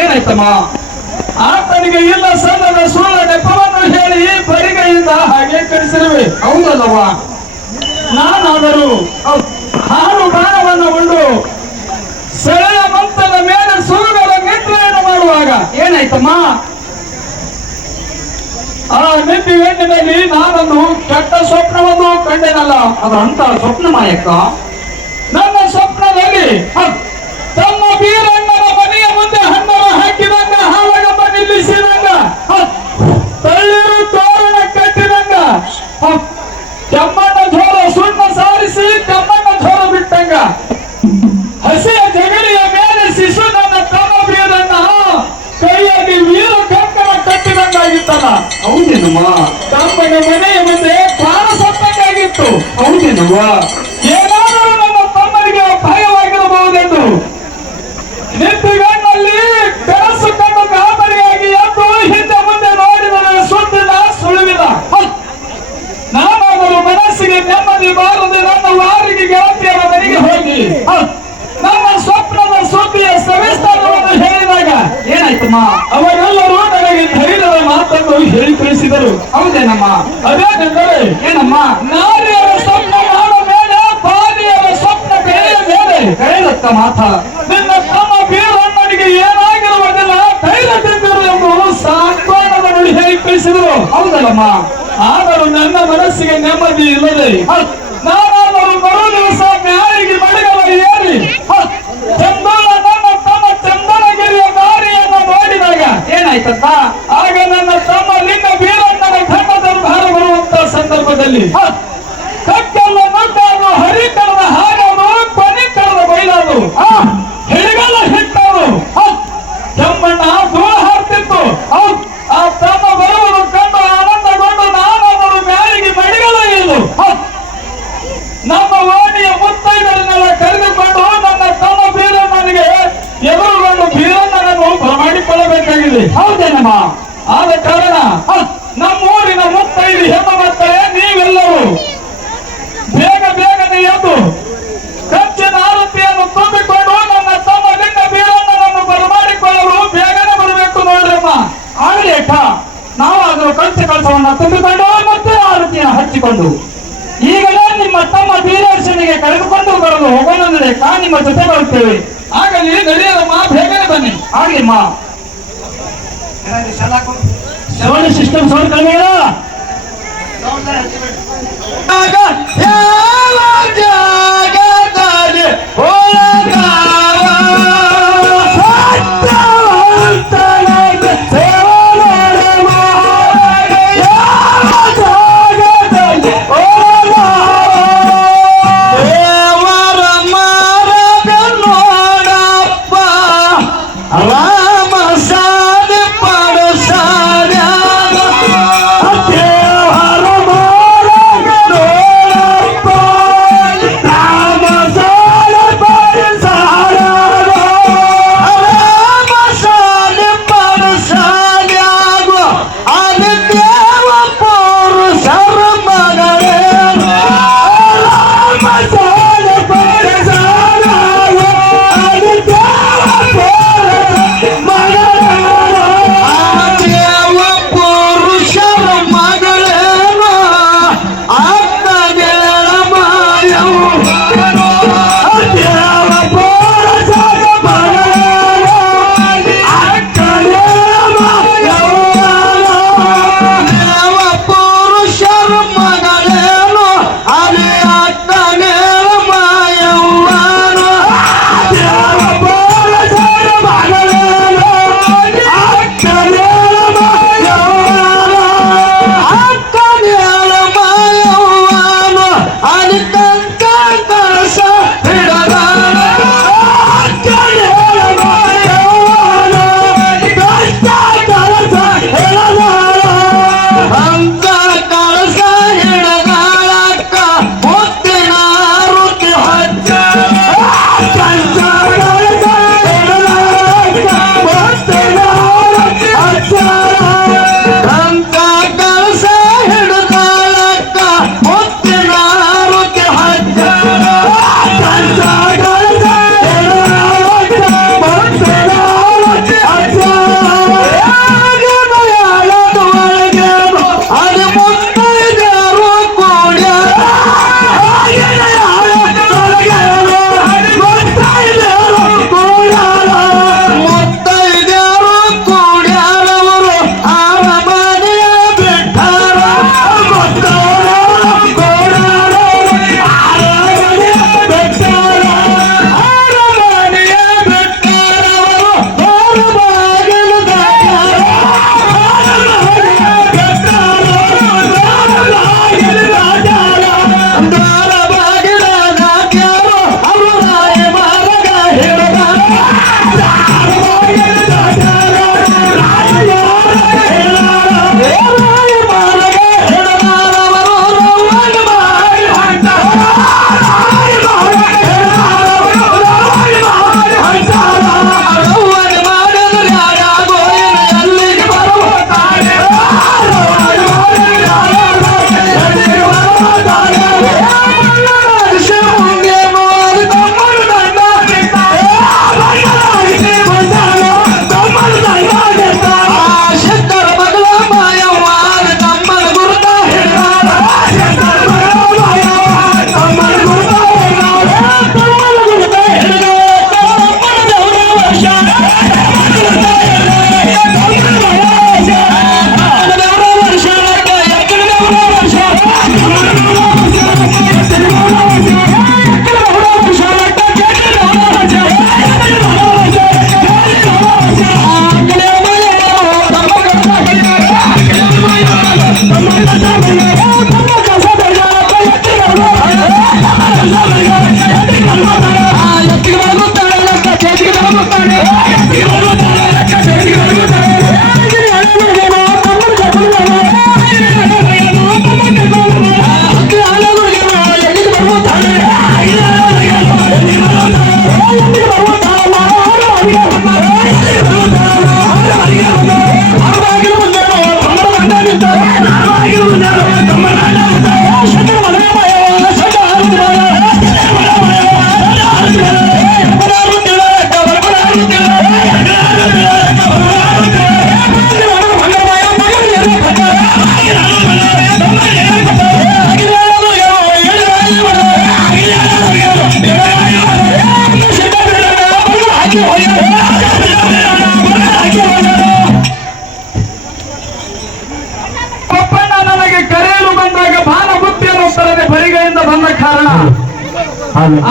ಏನಾಯ್ತಮ್ಮ? ಆತನಿಗೆ ಇಲ್ಲ ಸಲ್ಲದ ಸುಳ್ಳ ನೆಪವನ್ನು ಹೇಳಿ ಬರಿಗೈಯಿಂದ ಹಾಗೆ ಕಳಿಸಿರುವೆ, ಹೌದಲ್ಲವ? ನಾನಾದರೂ ಹಾಲು ಬಾಣವನ್ನು ಉಂಡು ಸೆಳೆಯ ಮಂತದ ಮೇಲೆ ಸುರುಗಳ ನಿದ್ರೆಯನ್ನು ಮಾಡುವಾಗ ಏನಾಯ್ತಮ್ಮ? ಆ ನಿದ್ದೆ ಹೆಣ್ಣಿನಲ್ಲಿ ನಾನೊಂದು ಕೆಟ್ಟ ಸ್ವಪ್ನವನ್ನು ಕಂಡೆನಲ್ಲ. ಅದು ಅಂತ ಸ್ವಪ್ನ ಮಾಯಕ್ಕ. ನನ್ನ ಸ್ವಪ್ನದಲ್ಲಿ ತಮ್ಮ ಬೀರಣ್ಣನ ಮನೆಯ ಮುಂದೆ ಹಣ್ಣನ್ನು ಹಾಕಿದಂಗ, ಹಾಲಗಮ್ಮ ನಿಲ್ಲಿಸಿದಂಗ, ತಳ್ಳಿರು ತೋರಣ ಕಟ್ಟಿದಂಗ, ಕೆಮ್ಮಣ್ಣ ಝೋರ ಸುಣ್ಣ ಸಾರಿಸಿ ಕೆಮ್ಮಣ್ಣ ಝೋರ ಬಿಟ್ಟಂಗ, ಹಸಿಯ ಜಗಲಿಯ ಮೇಲೆ ಶಿಶು ನನ್ನ ತಮ್ಮ ಬೀರಣ್ಣ ಕೈಯಲ್ಲಿ ವೀರ ಕಂಕಣ ಕಟ್ಟಿದಂಗಾಗಿತ್ತಲ್ಲ, ಹೌದೇನಮ್ಮ? ತಮ್ಮನ ಮನೆಯ ಮುಂದೆ ಪ್ರಾಣ ಸತ್ತಂಗಾಗಿತ್ತು, ಹೌದೇನವ್ವ? ಏನಾದರೂ ನಮ್ಮ ತಮ್ಮನಿಗೆ ಭಯವಾಗಿರಬಹುದೆಂದು ನಿಂತುಗಣ್ಣಲ್ಲಿ ಕನಸು ಕಂಡು ಗಾಬರಿಯಾಗಿ ಎದ್ದು ಹಿಂದೆ ಮುಂದೆ ನೋಡಿದರೆ ಸುದ್ದಿಲ್ಲ, ಸುಳಿವಿಲ್ಲ. ನಾನಾದರೂ ಮನಸ್ಸಿಗೆ ನೆಮ್ಮದಿ ಬಾರದೆ ನನ್ನ ವಾರಿಗೆ ಗೆಳತಿಯರ ಮನೆಗೆ ಹೋಗಿ ನನ್ನ ಸ್ವಪ್ನದ ಸುದ್ದಿಯ ಸವಿಸ್ತಾರವನ್ನು ಹೇಳಿದಾಗ ಏನಾಯ್ತಮ್ಮ? ಅವರೆಲ್ಲರೂ ನನಗೆ ಧೈರ್ಯದ ಮಾತನ್ನು ಹೇಳಿ ಕಳಿಸಿದರು, ಹೌದೇನಮ್ಮ? ಅದೇನೆಂದರೆ ಏನಮ್ಮ? ನಾರಿಯರ ಸ್ವಪ್ನ ಮಾಡ ಮೇಲೆ ಬಾಲಿಯರ ಸ್ವಪ್ನ ಬೆಳೆಯ ಮೇಲೆ ಕಳೆದತ್ತ ಮಾತ. ನಿನ್ನ ತಮ್ಮ ಬೀರಣ್ಣನಿಗೆ ಏನಾಗಿರುವುದಿಲ್ಲ, ಧೈರ್ಯ ತಿಂದರು ಎಂಬುದು ಸಾಂತ್ವನದ ನುಡಿ ಹೇಳಿ ಕಳಿಸಿದರು, ಹೌದಲ್ಲಮ್ಮ? ಆದರೂ ನನ್ನ ಮನಸ್ಸಿಗೆ ನೆಮ್ಮದಿ ಇಲ್ಲದೆ ನಾನಾದರೂ ಮರು ದಿವಸ ಮ್ಯಾಲಿಗೆ ಮಡಗಲ ಏರಿ ಚಂದೋಳ ನನ್ನ ತಮ್ಮ ಚಂದನಗಿರಿಯ ದಾರಿಯನ್ನು ನೋಡಿದಾಗ ಏನಾಯ್ತಂತ? ಆಗ ನನ್ನ ತಮ್ಮ ಲಿಂಗ ಬೀರಣ್ಣನ ಖಂಡದಲ್ಲಿ ಭಾರ ಬರುವಂತ ಸಂದರ್ಭದಲ್ಲಿ ಕಕ್ಕಲ್ಲ ನಡ್ಡಾನು ಹರಿಕರದ ಹಾಡಾನು ಕೊನಿಕರದ ಬೈಲಾನು ಹಿಡಿಗಲ ಹಿಟ್ಟನು ಕೆಮ್ಮಣ್ಣ ದೂರ ಹಾರ್ತಿತ್ತು. ಆ ತಮ್ಮ ಬರುವುದು ಕಂಡು ಆನಂದಗೊಂಡು ನಾನಾದರೂ ಮ್ಯಾಲಿಗೆ ಮಡಿಗಲ ಎಂದು ನಮ್ಮ ಓಣಿಯ ಮುತ್ತೈದರನ್ನೆಲ್ಲ ಕರೆದುಕೊಂಡು ನನ್ನ ತಮ್ಮ ಬೀರಣ್ಣನಿಗೆ ಎದುರುಗೊಂಡು ಬೀರಣ್ಣನನ್ನು ಬರಮಾಡಿಕೊಳ್ಳಬೇಕಾಗಿದೆ, ಹೌದೇನಮ್ಮ? ಆದ ಕಾರಣ ನಮ್ಮೂರಿನ ಮುತ್ತೈದು ಹೆಣ್ಣು ಮಕ್ಕಳೇ ನೀವೆಲ್ಲರೂ ಬೇಗ ಬೇಗನೆ ಎದ್ದು ಕಚ್ಚಿನ ಆರತಿಯನ್ನು ತುಂಬಿಕೊಂಡು ನನ್ನ ತಮ್ಮ ಲಿಂಗ ಬೀರಣ್ಣನನ್ನು ಬರಮಾಡಿಕೊಳ್ಳಲು ಬೇಗನೆ ಬರಬೇಕು ನೋಡ್ರಮ್ಮ. ಆಗಲಿ ಅಕ್ಕ, ನಾವಾದರೂ ಕಳಸವನ್ನು ತುಂಬಿಕೊಂಡು ಮತ್ತೆ ಆರತಿಯನ್ನು ಹಚ್ಚಿಕೊಂಡು ಈಗಲೇ ನಿಮ್ಮ ತಮ್ಮ ಬೀರೇಶನಿಗೆ ಕರೆದುಕೊಂಡು ಬರಲು ಹೋಗೋಣಂದ್ರೆ ನಿಮ್ಮ ಜೊತೆ ಬರುತ್ತೇವೆ. ಆಗಲಿ ನಡೆಯಲಮ್ಮ, ಬೇಗನೆ ಬನ್ನಿ. ಆಗಲಿಮ್ಮ. ಸೌಂಡ್ ಸಿಸ್ಟಮ್ ಸೌಂಡ್ ಕಡಿಮೆ ಇಲ್ಲ.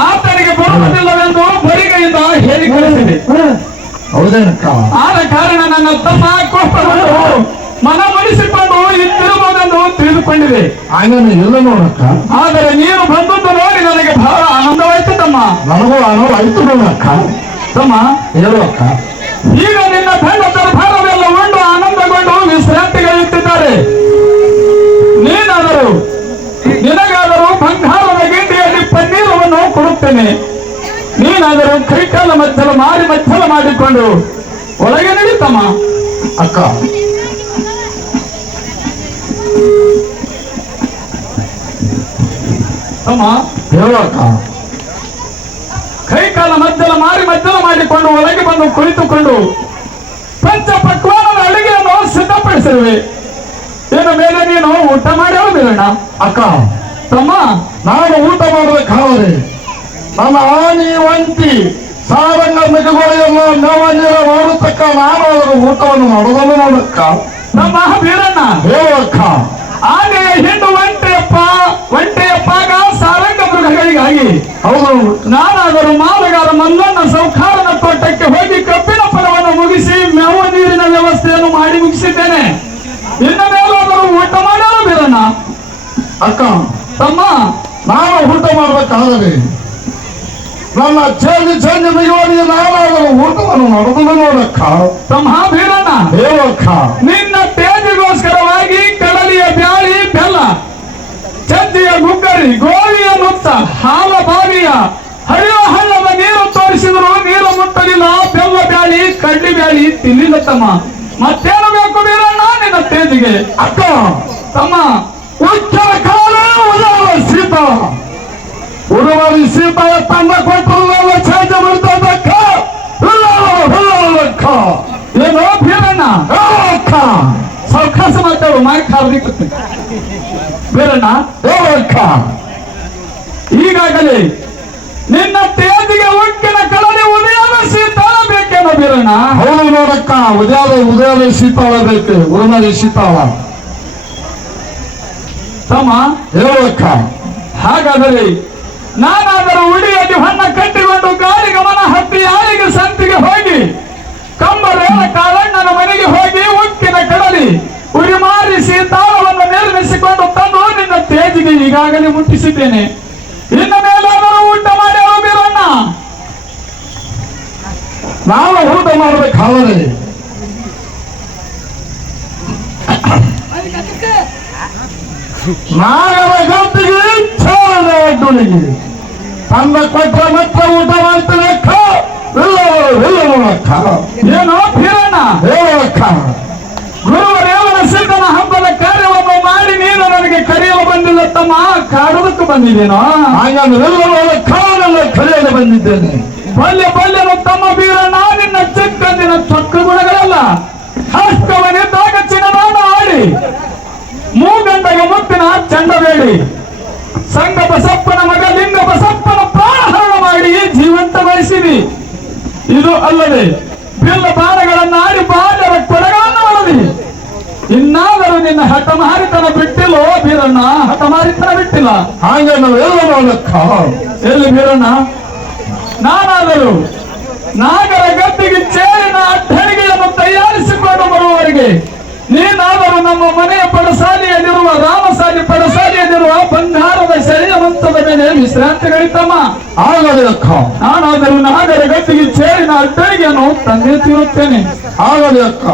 ಆತನಿಗೆ ಬರುವುದಿಲ್ಲವೆಂದು ಬರಿಗೈಯಿಂದ ಹೇಳಿ ಕಳಿಸಿದೆ. ಹೌದೇನಕ್ಕ? ಆದ ಕಾರಣ ನನ್ನ ತಮ್ಮ ಕೋಪವನ್ನು ಮನವೊಲಿಸಿಕೊಂಡು ಇತ್ತಿರಬಹುದೆಂದು ತಿಳಿದುಕೊಂಡಿದೆ. ಹಾಗೇನು ಇಲ್ಲ ನೋಡಕ್ಕ. ಆದರೆ ನೀನು ಬಂದದ್ದು ನೋಡಿ ನನಗೆ ಬಹಳ ಆನಂದವಾಯ್ತು ತಮ್ಮ. ನನಗೂ ಆನಂದವಾಯ್ತು ನೋಡಕ್ಕ. ತಮ್ಮ ಹೇಳುವಕ್ಕ, ಈಗ ನಿನ್ನ ಬೆಳ್ಳ ದರ್ಬಾರವೆಲ್ಲ ಉಂಡು ಆನಂದಗೊಂಡು ವಿಶ್ರಾಂತಿಗಳಿಟ್ಟಿದ್ದಾರೆ. ನೀನಾದರೂ ನಿನಗಾದರೂ ಬಂಗಾರದ ಗಿಂಡಿಯಲ್ಲಿ ಪನ್ನೀರವನ್ನು ಕೊಡುತ್ತೇನೆ. ನೀನಾದರೂ ಕೈಕಾಲ ಮಧ್ಯಲ ಮಾಡಿಕೊಂಡು ಒಳಗೆ ನಡೀತಮ್ಮ. ಅಕ್ಕ ತಮ್ಮ ಹೇಳುವಕ್ಕ, ಕೈಕಾಲ ಮಧ್ಯಲ ಮಾಡಿಕೊಂಡು ಒಳಗೆ ಬಂದು ಕುಳಿತುಕೊಂಡು ಪಂಚ ಪಕ್ವಾನದ ಅಡುಗೆಯನ್ನು ಸಿದ್ಧಪಡಿಸಿರುವೆ. ಇನ್ನು ಮೇಲೆ ನೀನು ಊಟ ಮಾಡಿ ಹೋಗಿರೋಣ. ಅಕ್ಕ ತಮ್ಮ, ನಾನು ಊಟ ಮಾಡಬೇಕಾದರೆ ನನ್ನ ಆನಿ ಒಂಟಿ ಸಾರಂಗ ಮಿಗಗಳೆಲ್ಲ ಮೇವ ನೀರ ಮಾಡತಕ್ಕ ನಾನು ಅದರ ಊಟವನ್ನು ಮಾಡೋದನ್ನು ನೋಡಕ್ಕ. ತಮ್ಮ ಬೀರಣ್ಣ, ಹೇಳುವಕ್ಕ, ಆನೆಯ ಹಿಂಡು ಒಂಟೆಯಪ್ಪಾಗ ಸಾರಂಗ ಮೃಗಗಳಿಗಾಗಿ ಹೌದು. ನಾನಾದರೂ ಮಾಲಗಾರ ಮಲ್ಲಣ್ಣ ಸೌಖಾರನ ತೋಟಕ್ಕೆ ಹೋಗಿ ಕಬ್ಬಿನ ಫಲವನ್ನು ಮುಗಿಸಿ ಮೇವು ನೀರಿನ ವ್ಯವಸ್ಥೆಯನ್ನು ಮಾಡಿ ಮುಗಿಸಿದ್ದೇನೆ. ಇನ್ನು ಮೇಲಾದರೂ ಊಟ ಮಾಡಲು ಬೀರಣ್ಣ. ಅಕ್ಕ ತಮ್ಮ, ನಾನು ಊಟ ಮಾಡಬೇಕಾದರೆ ನನ್ನ ಚೇಂಜ್ ಮಿಗುವರಿಗೆ ನಾನಾದರೂ ಊಟವನ್ನು ಮಾಡೋದನ್ನು ನೋಡಕ್ಕ. ತಮ್ಮ ಬೀರಣ್ಣ, ಹೇಳುವಕ್ಕ, ನಿನ್ನ ತೇಜಿಗೋಸ್ಕರವಾಗಿ ಕಡಲಿಯ ಬ್ಯಾಳಿ ಬೆಲ್ಲ, ಚಜ್ಜಿಯ ಗುಗ್ಗರಿ, ಗೋವಿಯ ಮುತ್ತ, ಹಾಲ ಬಾವಿಯ ಹರಿಯುವ ಹಳ್ಳದ ನೀರು ತೋರಿಸಿದ್ರು ನೀರು ಮುಟ್ಟಲಿಲ್ಲ. ಬೆಲ್ಲ ಬ್ಯಾಳಿ ಕಡ್ಲಿ ಬ್ಯಾಳಿ ತಿನ್ನಿಲ್ಲ ತಮ್ಮ. ಮತ್ತೇನು ಬೇಕು ಬೀರಣ್ಣ ನಿನ್ನ ತೇಜಿಗೆ? ಅಕ್ಕ ತಮ್ಮ, ಉತ್ತರ ಕಾಲ ಉದಾರ ಸೀತ ಉಡುವರಿ ಸೀತಾಳ ತಂಡ ಕೊಟ್ಟು ಚೇಂಜ್ ಮಾಡ್ತಕ್ಕ. ಏನೋ ಬೀರಣ್ಣ, ಹೇಳಕ್ಕ, ಸಾವಕಾಶ ಮಾತಾಡು, ಮಾಯಕ್ ಹಾರ್ದಿಕ್ಕೆ ಬೀರಣ್ಣ. ಹೇಳಕ್ಕ, ಈಗಾಗಲೇ ನಿನ್ನ ತೇಜಿಗೆ ಉಕ್ಕಿನ ಕಡಲೆ ಉದಯದ ಶೀತಾಳ ಬೇಕೇನೋ ಬೀರಣ್ಣ? ಹೌದು ನೋಡಕ್ಕ, ಉದಯದ ಶೀತಾಳ ಬೇಕು, ಉರುಮರಿ ಶೀತಾಳ. ತಮ್ಮ, ಹೇಳಕ್ಕ, ಹಾಗಾದರೆ ನಾನಾದರೂ ಉಡಿಯಲ್ಲಿ ಹೊನ್ನ ಕಟ್ಟಿಕೊಂಡು ಗಾಳಿ ಗಮನ ಹತ್ತಿ ಆಳಿಗೆ ಸಂತಿಗೆ ಹೋಗಿ ಕಂಬರೇಳ ಕಾಳಣ್ಣನ ಮನೆಗೆ ಹೋಗಿ ಉಕ್ಕಿನ ಕಡಲಿ ಉಡಿ ಮಾರಿಸಿ ತಾಳವನ್ನು ನಿರ್ಮಿಸಿಕೊಂಡು ತಂದು ನಿನ್ನ ತೇಜಿಗೆ ಈಗಾಗಲೇ ಮುಟ್ಟಿಸಿದ್ದೇನೆ. ಇನ್ನು ಮೇಲಾದರೂ ಊಟ ಮಾಡಿ ಬೀರಣ್ಣ. ನಾವು ಊಟ ಮಾಡಬೇಕಾದರೆ ನಾಗರ ಗಂಟಿಗೆ ಛಾವಣಿಗೆ ತಂದ ಕೊಟ್ಟ ಮಾತ್ರ ಊಟ ಮಾಡ್ತೇನೆ ಅಕ್ಕ. ಏನೋ ಬೀರಣ್ಣ, ಹೇಳಕ್ಕ, ಗುರುವರೇವನ ಸಿದ್ಧನ ಹಬ್ಬದ ಕಾರ್ಯವನ್ನು ಮಾಡಿ ನೀನು ನನಗೆ ಕರೆಯಲು ಬಂದಿಲ್ಲ ತಮ್ಮ, ಕಾಡೋದಕ್ಕೆ ಬಂದಿದ್ದೇನೋ? ಕಾಲಲ್ಲ ಕರೆಯಲು ಬಂದಿದ್ದೇನೆ. ಬಲ್ಯನು ತಮ್ಮ ಬೀರಣ್ಣ, ನಿನ್ನ ಚಿಕ್ಕಂದಿನ ಚೊಕ್ಕ ಗುಣಗಳಲ್ಲ. ಹಸ್ತವನಿದ್ದಾಗ ಚಿನ್ನದಾನ ಆಡಿ ಮೂಗಂಡಗೆ ಮುತ್ತಿನ ಚಂಡಬೇಡಿ ಸಂಘ ಬಸಪ್ಪನ ಮಗ ಲಿಂಗ ಬಸಪ್ಪನ ಪ್ರಾಣಹರಣ ಮಾಡಿ ಜೀವಂತಗೊಳಿಸಿದಿ. ಇದು ಅಲ್ಲದೆ ಬಿಲ್ಲ ಬಾಣಗಳನ್ನು ಆಡಿ ಬಾಲರ ಕೊಡಗಳನ್ನು ಹೊಡೆದಿ ಇನ್ನಾದರೂ ನಿನ್ನ ಹಠಮಾರಿತನ ಬಿಟ್ಟಿಲ್ಲೋ ಬೀರಣ್ಣ, ಹಠಮಾರಿತನ ಬಿಟ್ಟಿಲ್ಲ. ಹಾಗೆ ನಾವೆಲ್ಲ ಮಾಡಕ್ಕ ಎಲ್ಲಿ ಬೀರಣ್ಣ? ನಾನಾದರೂ ನಾಗರ ಗದ್ದಿಗೆ ಚೇರಿನ ಅಡ್ಡರಿಗೆಯನ್ನು ತಯಾರಿಸಿಕೊಂಡು ಬರುವವರೆಗೆ ನೀನಾದರೂ ನಮ್ಮ ಮನೆಯ ಪಡಸಾಲಿಯಲ್ಲಿರುವ ರಾಮಸಾಲಿ ಪಡಸಾಲಿಯಲ್ಲಿರುವ ಬಂಗಾರದ ಶರೀರವಂತದ ಮೇಲೆ ವಿಶ್ರಾಂತಿ ಗಳಿತಮ್ಮ. ಆಗದೆ ಅಕ್ಕ. ನಾನಾದರೂ ನಾಗರ ಗದ್ದಿಗೆ ಚೇರಿನ ಅಡ್ಡರಿಗೆಯನ್ನು ತಂದೆ ತೀರುತ್ತೇನೆ. ಆಗದೆ ಅಕ್ಕ.